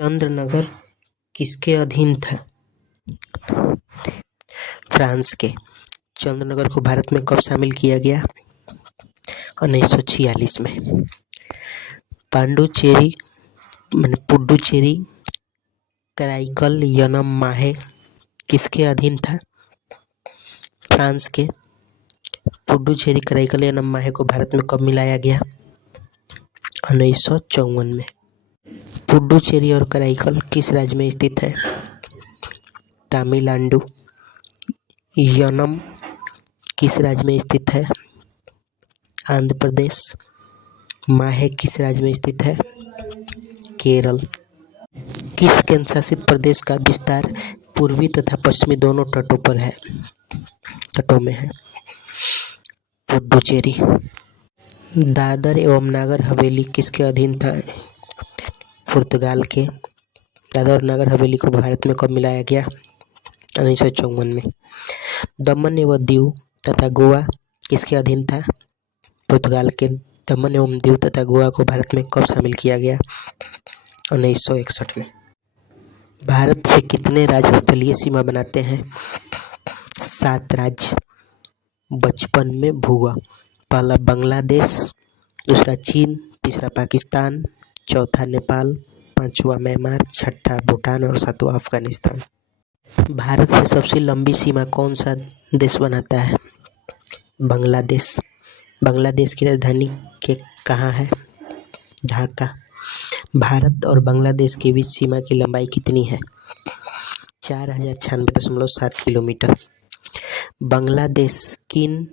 चंद्रनगर किसके अधीन था? फ्रांस के। चंद्रनगर को भारत में कब शामिल किया गया? 1946 में। पुडुचेरी कराईकल यनम माहे किसके अधीन था? फ्रांस के। पुडुचेरी कराईकल यनम माहे को भारत में कब मिलाया गया? 1954 में। पुडुचेरी और कराईकल किस राज्य में स्थित है? तमिलनाडु। यनम किस राज्य में स्थित है? आंध्र प्रदेश। माहे किस राज्य में स्थित है? केरल। किस केंद्र शासित प्रदेश का विस्तार पूर्वी तथा पश्चिमी दोनों तटों में है? पुडुचेरी। दादर एवं नागर हवेली किसके अधीन था? पुर्तगाल के। दादर और नागर हवेली को भारत में कब मिलाया गया? 1954 में। दमन एवं दीव तथा गोवा किसके अधीन था? पुर्तगाल के। दमन एवं दीव तथा गोवा को भारत में कब शामिल किया गया? 1961 में। भारत से कितने राज्य स्थलीय सीमा बनाते हैं? 7 राज्य। बचपन में भूआ। पहला बांग्लादेश, दूसरा चीन, तीसरा पाकिस्तान, चौथा नेपाल, पांचवा म्यांमार, छठा भूटान और सातवां अफगानिस्तान। भारत से सबसे लंबी सीमा कौन सा देश बनाता है? बांग्लादेश। बांग्लादेश की राजधानी कहाँ है? ढाका। भारत और बांग्लादेश के बीच सीमा की लंबाई कितनी है? 4096.7 किलोमीटर। बांग्लादेश किन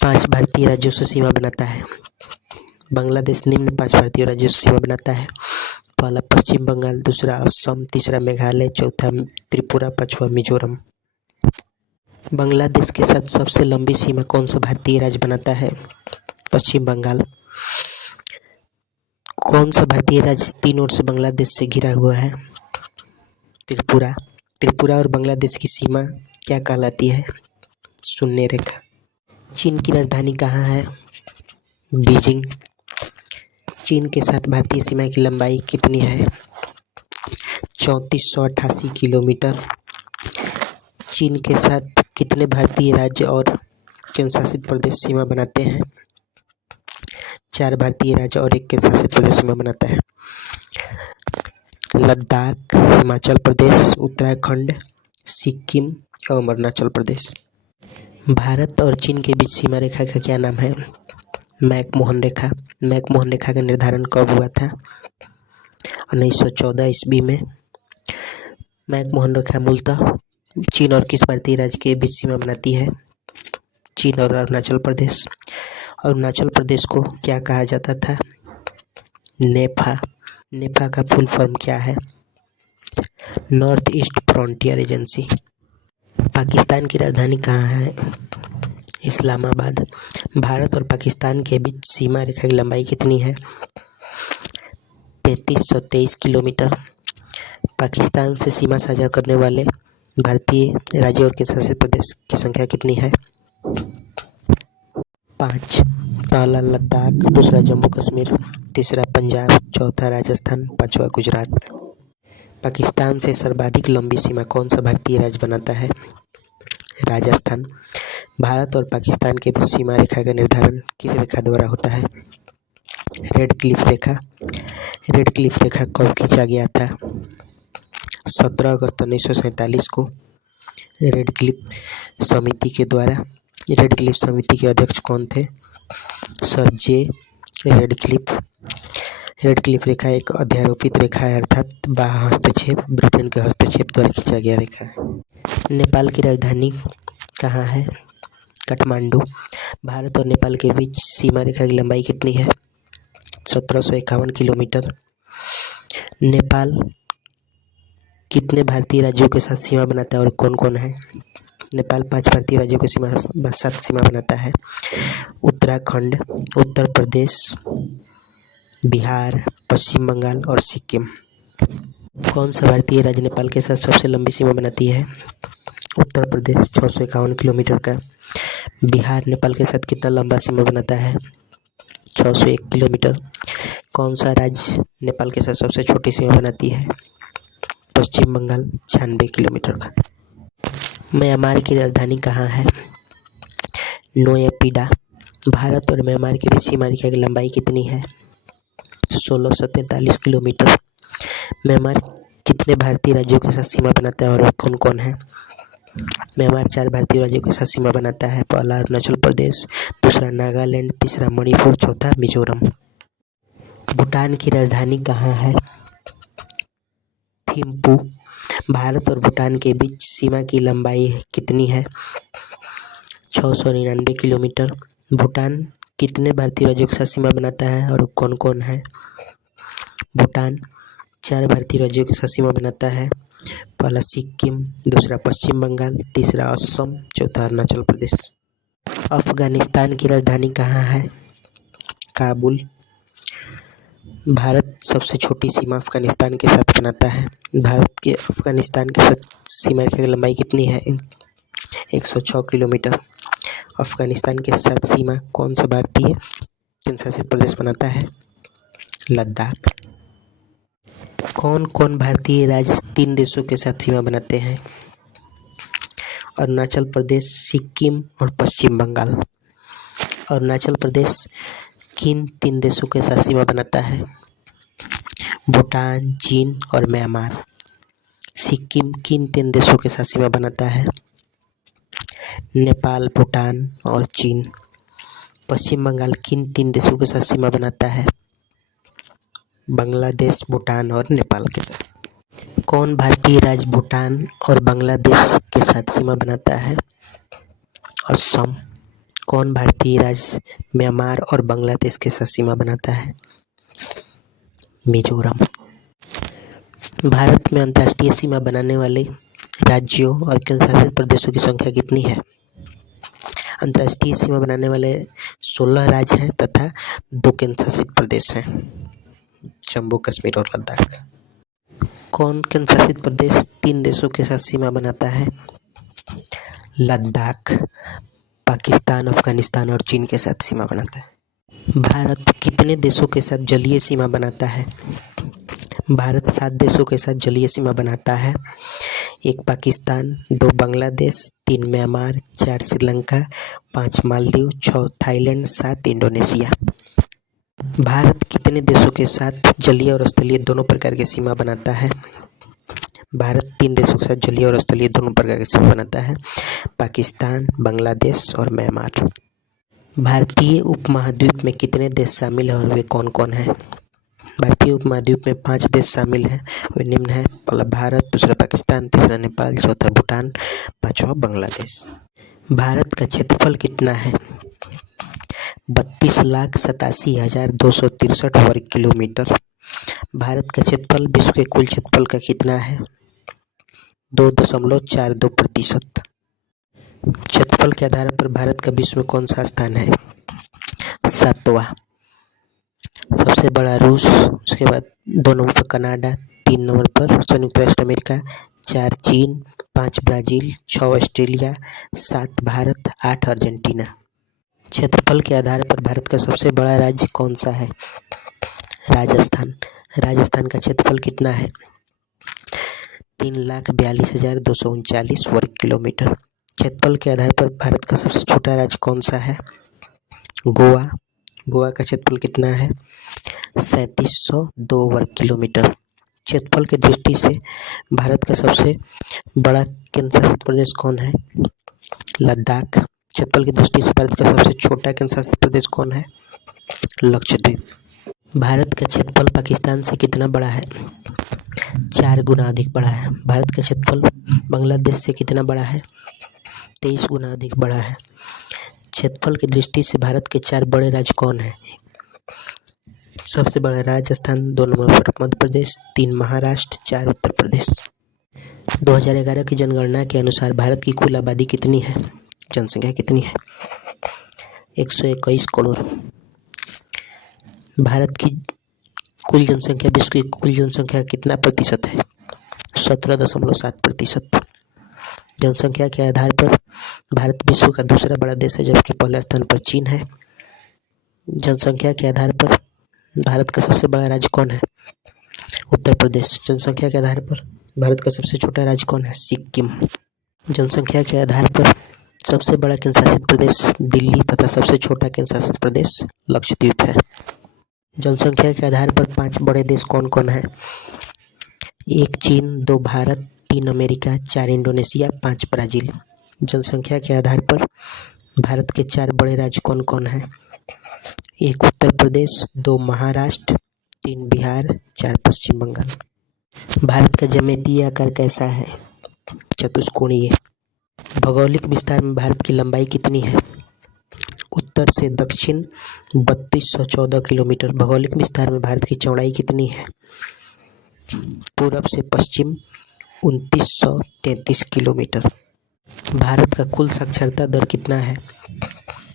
5 भारतीय राज्यों से सीमा बनाता है? बांग्लादेश निम्न 5 भारतीय राज्यों से सीमा बनाता है। पहला पश्चिम बंगाल, दूसरा असम, तीसरा मेघालय, चौथा त्रिपुरा, पांचवा मिजोरम। बांग्लादेश के साथ सबसे लंबी सीमा कौन सा भारतीय राज्य बनाता है? पश्चिम बंगाल। कौन सा भारतीय राज्य 3 ओर से बांग्लादेश से घिरा हुआ है? त्रिपुरा। त्रिपुरा और बांग्लादेश की सीमा क्या कहलाती है? शून्य रेखा। चीन की राजधानी कहाँ है? बीजिंग। चीन के साथ भारतीय सीमा की लंबाई कितनी है? 3488 किलोमीटर। चीन के साथ कितने भारतीय राज्य और केंद्र शासित प्रदेश सीमा बनाते हैं? 4 भारतीय राज्य और 1 केंद्र शासित प्रदेश सीमा बनाता है। लद्दाख, हिमाचल प्रदेश, उत्तराखंड, सिक्किम और अरुणाचल प्रदेश। भारत और चीन के बीच सीमा रेखा का क्या नाम है? मैकमोहन रेखा। मैकमोहन रेखा का निर्धारण कब हुआ था? 1914 ईस्वी में। मैकमोहन रेखा मूलतः चीन और किस भारतीय राज्य के बीच सीमा बनाती है? चीन और अरुणाचल प्रदेश। अरुणाचल प्रदेश को क्या कहा जाता था? नेफा। नेफा का फुल फॉर्म क्या है? North east frontier agency. Pakistan की राजधानी कहाँ है? इस्लामाबाद। भारत और पाकिस्तान के बीच सीमा रेखा की लंबाई कितनी है? 3323 किलोमीटर। पाकिस्तान से सीमा साझा करने वाले भारतीय राज्य और केंद्र शासित प्रदेश की संख्या कितनी है? 5। पहला लद्दाख, दूसरा जम्मू कश्मीर, तीसरा पंजाब, चौथा राजस्थान, पांचवा गुजरात। पाकिस्तान से सर्वाधिक लंबी सीमा कौन सा भारतीय राज्य बनाता है? राजस्थान। भारत और पाकिस्तान के बीच सीमा रेखा का निर्धारण किस रेखा द्वारा होता है? रेड क्लिफ रेखा। रेड क्लिफ रेखा कब खींचा गया था? 17 अगस्त 1947 को रेड क्लिफ समिति के द्वारा। रेड क्लिफ समिति के अध्यक्ष कौन थे? सर जे रेड क्लिफ। रेड क्लिफ रेखा एक अध्यारोपित रेखा है, अर्थात बाह्य हस्तक्षेप, ब्रिटेन के हस्तक्षेप द्वारा खींचा गया रेखा है। नेपाल की राजधानी कहाँ है? काठमांडू। भारत और नेपाल के बीच सीमा रेखा की लंबाई कितनी है? 1751 किलोमीटर। नेपाल कितने भारतीय राज्यों के साथ सीमा बनाता है और कौन कौन है? नेपाल 5 भारतीय राज्यों के साथ सीमा बनाता है। उत्तराखंड, उत्तर प्रदेश, बिहार, पश्चिम बंगाल और सिक्किम। कौन सा भारतीय राज्य नेपाल के साथ सबसे लंबी सीमा बनाती है? उत्तर प्रदेश 651 किलोमीटर का। बिहार नेपाल के साथ कितना लंबा सीमा बनाता है? 601 किलोमीटर। कौन सा राज्य नेपाल के साथ सबसे छोटी सीमा बनाती है? पश्चिम बंगाल 96 किलोमीटर का। म्यांमार की राजधानी कहाँ है? नोयपीडा। भारत और म्यांमार के बीच सीमा रेखा की लंबाई कितनी है? 1643 किलोमीटर। म्यांमार कितने भारतीय राज्यों के साथ सीमा बनाता है और वे कौन कौन है? म्यांमार 4 भारतीय राज्यों के साथ सीमा बनाता है। पहला अरुणाचल प्रदेश, दूसरा नागालैंड, तीसरा मणिपुर, चौथा मिजोरम। भूटान की राजधानी कहाँ है? थिम्पू। भारत और भूटान के बीच सीमा की लंबाई कितनी है? 699 किलोमीटर। भूटान कितने भारतीय राज्यों के साथ सीमा बनाता है और कौन कौन है? भूटान 4 भारतीय राज्यों के साथ सीमा बनाता है। पहला सिक्किम, दूसरा पश्चिम बंगाल, तीसरा असम, चौथा अरुणाचल प्रदेश। अफगानिस्तान की राजधानी कहाँ है? काबुल। भारत सबसे छोटी सीमा अफगानिस्तान के साथ बनाता है। भारत के अफगानिस्तान के साथ सीमा रेखा की लंबाई कितनी है? 106 किलोमीटर। अफगानिस्तान के साथ सीमा कौन सा भारतीय केंद्रशासित प्रदेश बनाता है? लद्दाख। कौन कौन भारतीय राज्य 3 देशों के साथ सीमा बनाते हैं? अरुणाचल प्रदेश, सिक्किम और पश्चिम बंगाल। अरुणाचल प्रदेश किन 3 देशों के साथ सीमा बनाता है? भूटान, चीन और म्यांमार। सिक्किम किन 3 देशों के साथ सीमा बनाता है? नेपाल, भूटान और चीन। पश्चिम बंगाल किन 3 देशों के साथ सीमा बनाता है? बांग्लादेश, भूटान और नेपाल के साथ। कौन भारतीय राज्य भूटान और बांग्लादेश के साथ सीमा बनाता है? असम। कौन भारतीय राज्य म्यांमार और बांग्लादेश के साथ सीमा बनाता है? मिजोरम। भारत में अंतर्राष्ट्रीय सीमा बनाने वाले राज्यों और केंद्रशासित प्रदेशों की संख्या कितनी है? अंतर्राष्ट्रीय सीमा बनाने वाले 16 राज्य हैं तथा 2 केंद्रशासित प्रदेश हैं, जम्मू कश्मीर और लद्दाख। कौन केंद्रशासित प्रदेश 3 देशों के साथ सीमा बनाता है? लद्दाख पाकिस्तान, अफगानिस्तान और चीन के साथ सीमा बनाता है। भारत कितने देशों के साथ जलीय सीमा बनाता है? भारत 7 देशों के साथ जलीय सीमा बनाता है। 1 Pakistan, 2 Bangladesh, 3 Myanmar, 4 Sri Lanka, 5 Maldives, 6 Thailand, 7 Indonesia. Bharat कितने देशों के साथ जलीय और स्थलीय दोनों प्रकार की सीमा बनाता है? भारत 3 देशों के साथ जलीय और स्थलीय दोनों प्रकार की सीमा बनाता है, पाकिस्तान, बांग्लादेश और म्यांमार। भारतीय उपमहाद्वीप में कितने देश शामिल हैं और वे कौन कौन हैं? भारतीय उपमहाद्वीप में 5 देश शामिल हैं, वे निम्न हैं। पहला भारत, दूसरा पाकिस्तान, तीसरा नेपाल, चौथा भूटान, 5वां बांग्लादेश। भारत का क्षेत्रफल कितना है? 32,87,263 वर्ग किलोमीटर। भारत का क्षेत्रफल विश्व के कुल क्षेत्रफल का कितना है? 2.42%। क्षेत्रफल के आधार पर भारत का विश्व में कौन सा स्थान है? 7वां। सबसे बड़ा रूस, उसके बाद 2 नंबर पर कनाडा, 3 नंबर पर संयुक्त राष्ट्र अमेरिका, 4 चीन, 5 ब्राज़ील, 6 ऑस्ट्रेलिया, 7 भारत, 8 अर्जेंटीना। क्षेत्रफल के आधार पर भारत का सबसे बड़ा राज्य कौन सा है? राजस्थान। राजस्थान का क्षेत्रफल कितना है? 3,42,239 वर्ग किलोमीटर। क्षेत्रफल के आधार पर भारत का सबसे छोटा राज्य कौन सा है? गोवा। गोवा का क्षेत्रफल कितना है? 3702 वर्ग किलोमीटर। क्षेत्रफल की दृष्टि से भारत का सबसे बड़ा केंद्रशासित प्रदेश कौन है? लद्दाख। क्षेत्रफल की दृष्टि से भारत का सबसे छोटा केंद्रशासित प्रदेश कौन है? लक्षद्वीप। भारत का क्षेत्रफल पाकिस्तान से कितना बड़ा है? 4 गुना अधिक बड़ा है। भारत का क्षेत्रफल बांग्लादेश से कितना बड़ा है? 23 गुना अधिक बड़ा है। क्षेत्रफल की दृष्टि से भारत के 4 बड़े राज्य कौन हैं? सबसे बड़ा राजस्थान, 2 नंबर पर मध्य प्रदेश, 3 महाराष्ट्र, 4 उत्तर प्रदेश। 2011 की जनगणना के अनुसार भारत की कुल आबादी कितनी है? जनसंख्या कितनी है? 121 करोड़। भारत की कुल जनसंख्या विश्व की कुल जनसंख्या कितना प्रतिशत है? 17.7%। जनसंख्या के आधार पर भारत विश्व का दूसरा बड़ा देश है, जबकि पहला स्थान पर चीन है। जनसंख्या के आधार पर भारत का सबसे बड़ा राज्य कौन है? उत्तर प्रदेश। जनसंख्या के आधार पर भारत का सबसे छोटा राज्य कौन है? सिक्किम। जनसंख्या के आधार पर सबसे बड़ा केंद्र शासित प्रदेश दिल्ली तथा सबसे छोटा केंद्र शासित प्रदेश लक्षद्वीप है। जनसंख्या के आधार पर 5 बड़े देश कौन कौन है? 1 चीन, 2 भारत, 3 अमेरिका, 4 इंडोनेशिया, 5 ब्राज़ील। जनसंख्या के आधार पर भारत के 4 बड़े राज्य कौन कौन हैं? 1 उत्तर प्रदेश, 2 महाराष्ट्र, 3 बिहार, 4 पश्चिम बंगाल। भारत का ज्यामितीय आकार कैसा है? चतुष्कोणीय। भौगोलिक विस्तार में भारत की लंबाई कितनी है? उत्तर से दक्षिण 3214 किलोमीटर। भौगोलिक विस्तार में भारत की चौड़ाई कितनी है? पूरब से पश्चिम 2933 किलोमीटर। भारत का कुल साक्षरता दर कितना है?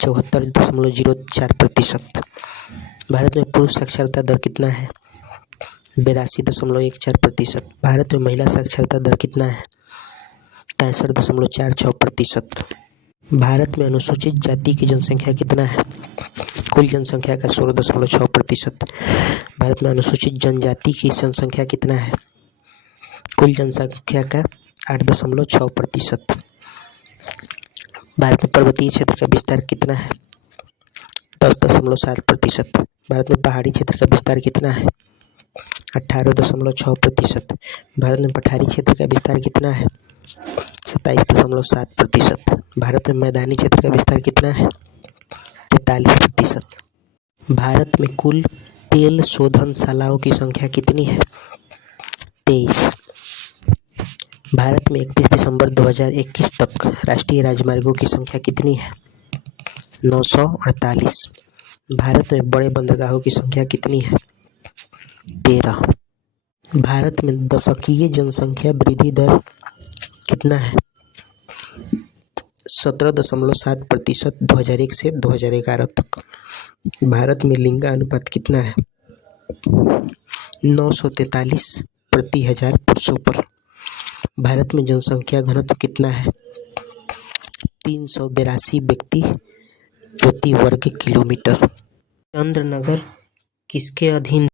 74.04%। भारत में पुरुष साक्षरता दर कितना है? 82.14%। भारत में महिला साक्षरता दर कितना है? 65.46%। भारत में अनुसूचित जाति की जनसंख्या कितना है? कुल जनसंख्या का 16.6%। भारत में अनुसूचित जनजाति की जनसंख्या कितना है? कुल जनसंख्या का 8.6%। भारत में पर्वतीय क्षेत्र का विस्तार कितना है? 10.7%। भारत में पहाड़ी क्षेत्र का विस्तार कितना है? 18.6%। भारत में पठारी क्षेत्र का विस्तार कितना है? 27.7%। भारत में मैदानी क्षेत्र का विस्तार कितना है? 43%। भारत में कुल तेल शोधनशालाओं की संख्या कितनी है? 23। भारत में 31 दिसंबर 2021 तक राष्ट्रीय राजमार्गों की संख्या कितनी है? 948। भारत में बड़े बंदरगाहों की संख्या कितनी है? 13। भारत में दशकीय जनसंख्या वृद्धि दर कितना है? 17.7% 2001 से 2011 तक। भारत में लिंगानुपात कितना है? 943 प्रति 1000 पुरुषों पर। भारत में जनसंख्या घनत्व कितना है? 382 व्यक्ति प्रति वर्ग किलोमीटर। चंद्रनगर किसके अधीन